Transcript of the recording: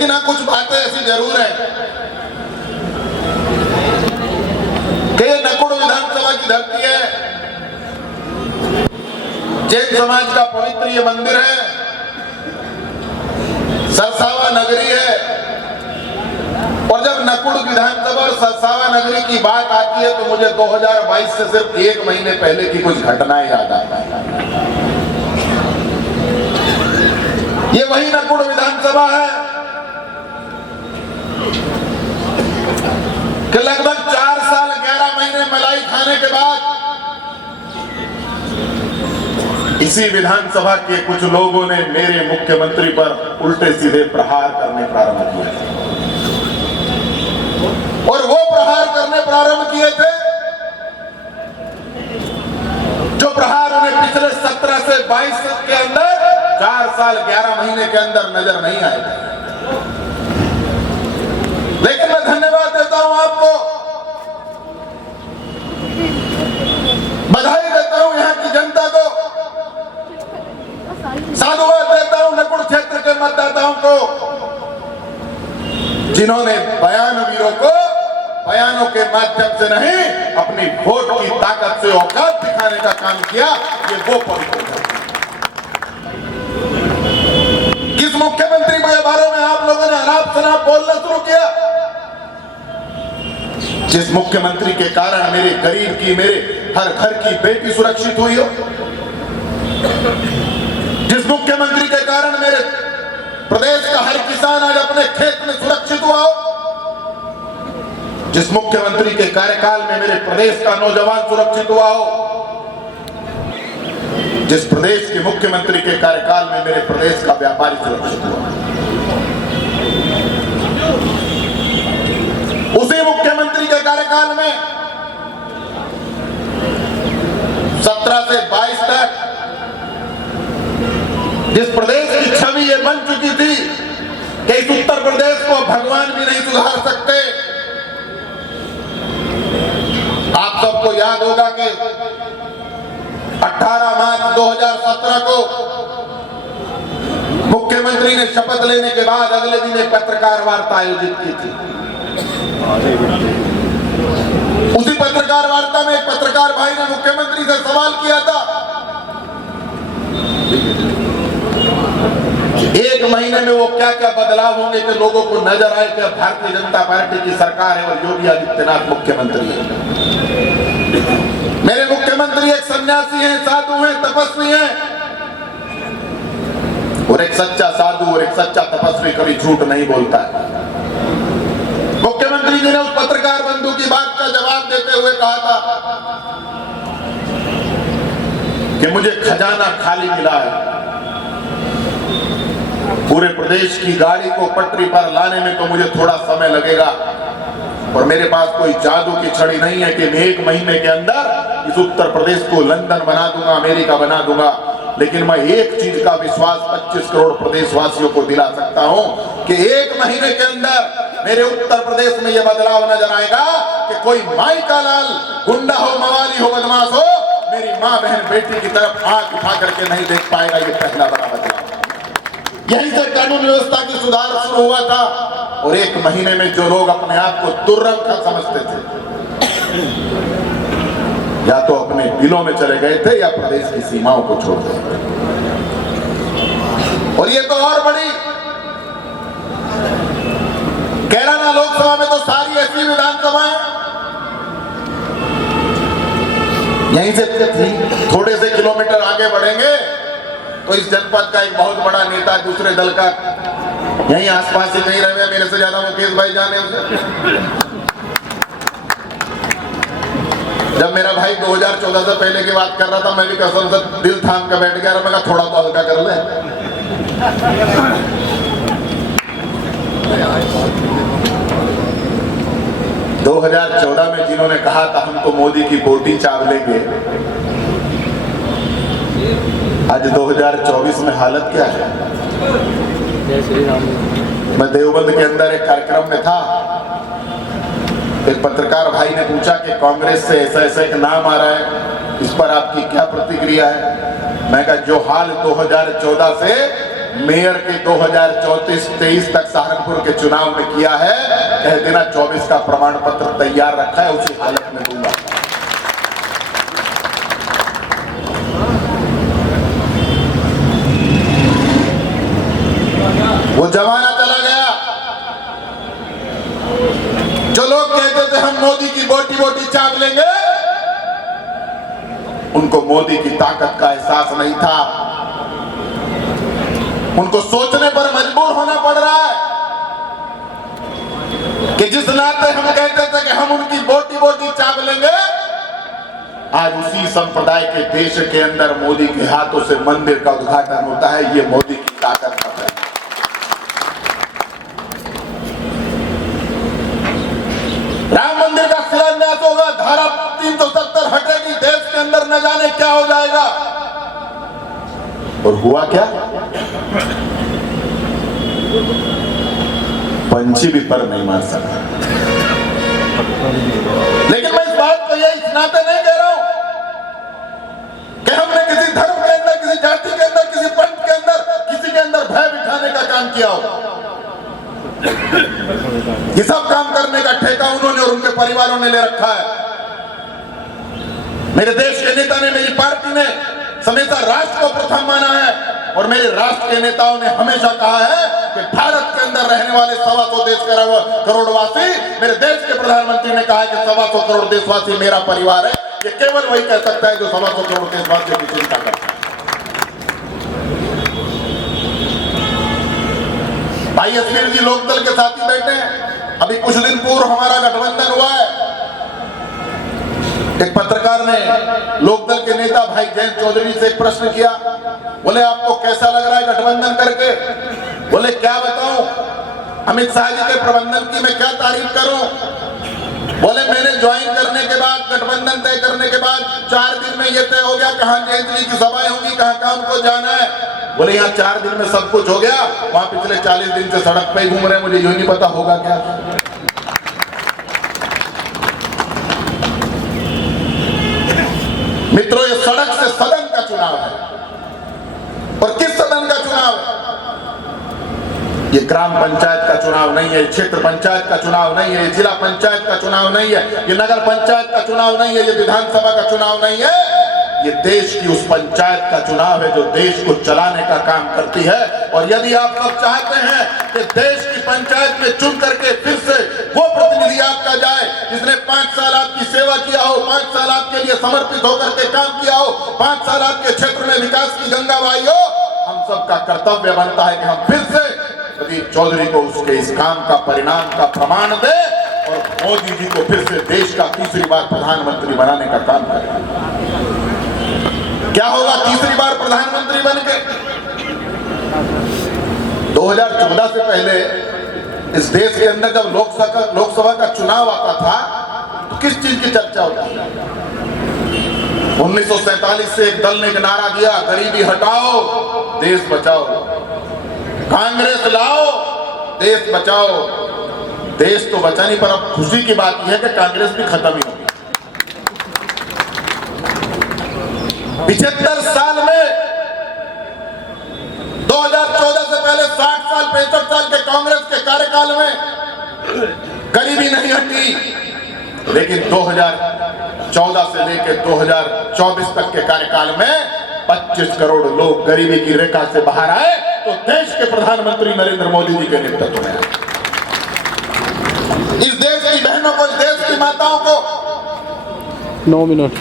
लेकिन हाँ, कुछ बातें ऐसी जरूर है कि ये नकुड़ विधानसभा की धरती है, जैन समाज का पवित्र ये मंदिर है, सरसावा नगरी है। और जब नकुड़ विधानसभा और सरसावा नगरी की बात आती है तो मुझे 2022 से सिर्फ 1 महीने पहले की कुछ घटनाएं याद आती है। ये वही नकुड़ विधानसभा है कि लगभग 4 साल 11 महीने मलाई खाने के बाद इसी विधानसभा के कुछ लोगों ने मेरे मुख्यमंत्री पर उल्टे सीधे प्रहार करने प्रारंभ किए और वो प्रहार करने प्रारंभ किए थे जो प्रहार उन्हें पिछले 17 से 22 के अंदर 4 साल 11 महीने के अंदर नजर नहीं आए थे। लेकिन मैं धन्यवाद देता हूं आपको, बधाई देता हूं यहां की जनता को, साधुवाद देता हूं नकुड़ क्षेत्र के मतदाताओं को, जिन्होंने बयानवीरों को बयानों के माध्यम से नहीं अपनी वोट की ताकत से औकात दिखाने का काम किया। ये वो पवित्र है। किस मुख्यमंत्री के बारे में आप लोगों ने अनाप शनाप बोलना शुरू किया? जिस मुख्यमंत्री के कारण मेरे गरीब की, मेरे हर घर की बेटी सुरक्षित हुई हो, जिस मुख्यमंत्री के कारण मेरे प्रदेश का हर किसान आज अपने खेत में सुरक्षित हुआ हो, जिस मुख्यमंत्री के कार्यकाल में मेरे प्रदेश का नौजवान सुरक्षित हुआ हो, जिस प्रदेश के मुख्यमंत्री के कार्यकाल में मेरे प्रदेश का व्यापारी सुरक्षित हुआ, उसी मुख्यमंत्री के कार्यकाल में 17 से 22 तक जिस प्रदेश की छवि ये बन चुकी थी कि इस उत्तर प्रदेश को भगवान भी नहीं सुधार सकते। आप सबको याद होगा कि 18 मार्च 2017 को मुख्यमंत्री ने शपथ लेने के बाद अगले दिन एक पत्रकार वार्ता आयोजित की थी। उसी पत्रकार वार्ता में एक पत्रकार भाई ने मुख्यमंत्री से सवाल किया था, 1 महीने में वो क्या क्या बदलाव होंगे कि लोगों को नजर आए कि भारतीय जनता पार्टी की सरकार है और योगी आदित्यनाथ मुख्यमंत्री है। मेरे मुख्यमंत्री एक सन्यासी हैं, साधु हैं, तपस्वी हैं, और एक सच्चा साधु और एक सच्चा तपस्वी कभी झूठ नहीं बोलता है। मुख्यमंत्री जी ने उस पत्रकार बंधु की बात का जवाब देते हुए कहा था कि मुझे खजाना खाली मिला है, पूरे प्रदेश की गाड़ी को पटरी पर लाने में तो मुझे थोड़ा समय लगेगा और मेरे पास कोई जादू की छड़ी नहीं है कि मैं 1 महीने के अंदर इस उत्तर प्रदेश को लंदन बना दूंगा, अमेरिका बना दूंगा। लेकिन मैं एक चीज का विश्वास 25 करोड़ प्रदेशवासियों को दिला सकता हूं कि 1 महीने के अंदर मेरे उत्तर प्रदेश में यह बदलाव नजर आएगा कि कोई माई का लाल गुंडा हो, मवाली हो, बदमाश हो, मेरी माँ बहन बेटी की तरफ आंख उठा करके नहीं देख पाएगा। ये पहला बड़ा बदलाव। यहीं से कानून व्यवस्था की सुधार शुरू हुआ था और 1 महीने में जो लोग अपने आप को दुर्रंग समझते थे या तो अपने बिलों में चले गए थे या प्रदेश की सीमाओं को छोड़ गए। और ये तो और बड़ी, कैराना लोकसभा में तो सारी ऐसी विधानसभाएं, यहीं से थोड़े से किलोमीटर आगे बढ़ेंगे तो इस जनपद का एक बहुत बड़ा नेता दूसरे दल का यहीं आसपास ही कहीं रहे, मेरे से ज्यादा मुकेश भाई जाने उसे। जब मेरा भाई 2014 से पहले की बात कर रहा था, मैं भी कसम से दिल थाम के बैठ गया, मैं कहा थोड़ा तो हल्का कर ले। 2014 में जिन्होंने कहा था हमको मोदी की बोटी चाव लेंगे, आज 2024 में हालत क्या है? मैं देवबंद के अंदर एक कार्यक्रम में था, एक पत्रकार भाई ने पूछा कि कांग्रेस से ऐसा ऐसा एक नाम आ रहा है, इस पर आपकी क्या प्रतिक्रिया है? मैं कहा जो हाल 2014 से मेयर के 2034-23 तक सहारनपुर के चुनाव में किया है, कह देना 24 का प्रमाण पत्र तैयार रखा है, उसी हालत में दूंगा। वो जमाना चला गया जो लोग कहते थे हम मोदी की बोटी बोटी चाप लेंगे। उनको मोदी की ताकत का एहसास नहीं था, उनको सोचने पर मजबूर होना पड़ रहा है कि जिस नाते हम कहते थे कि हम उनकी बोटी बोटी चाप लेंगे, आज उसी संप्रदाय के देश के अंदर मोदी के हाथों से मंदिर का उद्घाटन होता है। ये मोदी की ताकत है। राम मंदिर का शिलान्यास होगा, धारा 370 हटेगी, देश के अंदर न जाने क्या हो जाएगा। और हुआ क्या? पंछी भी पर नहीं मार सका। लेकिन मैं इस बात को ये इस नाते नहीं कह रहा हूं कि हमने किसी धर्म के अंदर, किसी जाति के अंदर, किसी पंथ के अंदर, किसी के अंदर भय बिठाने का काम किया हो। ये सब काम करने का ठेका उन्होंने और उनके परिवारों ने ले रखा है। मेरे देश के नेता ने, मेरी पार्टी ने हमेशा राष्ट्र को प्रथम माना है और मेरे राष्ट्र के नेताओं ने हमेशा कहा है कि भारत के अंदर रहने वाले 125 देश करोड़वासी, मेरे देश के प्रधानमंत्री ने कहा है कि 125 करोड़ देशवासी मेरा परिवार है। ये केवल वही कह सकता है जो 125 करोड़ देशवासियों की चिंता करता है। भाई अस्मीर जी लोकदल के साथी बैठे हैं। अभी कुछ दिन पूर्व हमारा गठबंधन हुआ है। एक पत्रकार ने लोकदल के नेता भाई जयंत चौधरी से एक प्रश्न किया, बोले आपको कैसा लग रहा है गठबंधन करके? बोले क्या बताऊं, अमित शाह जी के प्रबंधन की मैं क्या तारीफ करूं। बोले मैंने ज्वाइन करने के बाद, गठबंधन तय करने के बाद 4 दिन में ये तय हो गया कहां जयंत जी की सभाएं होंगी, कहां काम को जाना है। बोले यहाँ 4 दिन में सब कुछ हो गया, वहां पिछले 40 दिन से सड़क पे ही घूम रहे हैं, मुझे यूं नहीं पता होगा क्या। मित्रों, ये सड़क से सदन का चुनाव है। और किस सदन का चुनाव है? ये ग्राम पंचायत का चुनाव नहीं है, क्षेत्र पंचायत का चुनाव नहीं है, ये जिला पंचायत का चुनाव नहीं है, ये नगर पंचायत का चुनाव नहीं है, ये विधानसभा का चुनाव नहीं है। ये देश की उस पंचायत का चुनाव है जो देश को चलाने का काम करती है। और यदि आप सब चाहते हैं कि देश की पंचायत में चुन करके फिर से वो प्रतिनिधि आपका जाए जिसने 5 साल आपकी सेवा किया हो, 5 साल आपके लिए समर्पित होकर के काम किया हो, 5 साल आपके क्षेत्र में विकास की गंगा बहाई हो, हम सबका कर्तव्य बनता है कि हम फिर से प्रदीप चौधरी को उसके इस काम का परिणाम का प्रमाण दे और मोदी जी को फिर से देश का तीसरी बार प्रधानमंत्री बनाने का काम करें। क्या होगा तीसरी बार प्रधानमंत्री बनके? 2014 से पहले इस देश के अंदर जब लोकसभा का चुनाव आता था तो किस चीज की चर्चा होती थी? 1947 से एक दल ने एक नारा दिया, गरीबी हटाओ देश बचाओ, कांग्रेस लाओ देश बचाओ। देश तो बचा नहीं, पर अब खुशी की बात यह है कि कांग्रेस भी खत्म ही होगी। 75 साल में 2014 से पहले 60 साल 65 साल के कांग्रेस के कार्यकाल में गरीबी नहीं हटी, लेकिन 2014 से लेकर 2024 तक के कार्यकाल में 25 करोड़ लोग गरीबी की रेखा से बाहर आए तो देश के प्रधानमंत्री नरेंद्र मोदी जी के नेतृत्व में। इस देश की बहनों को, इस देश की माताओं को 9 मिनट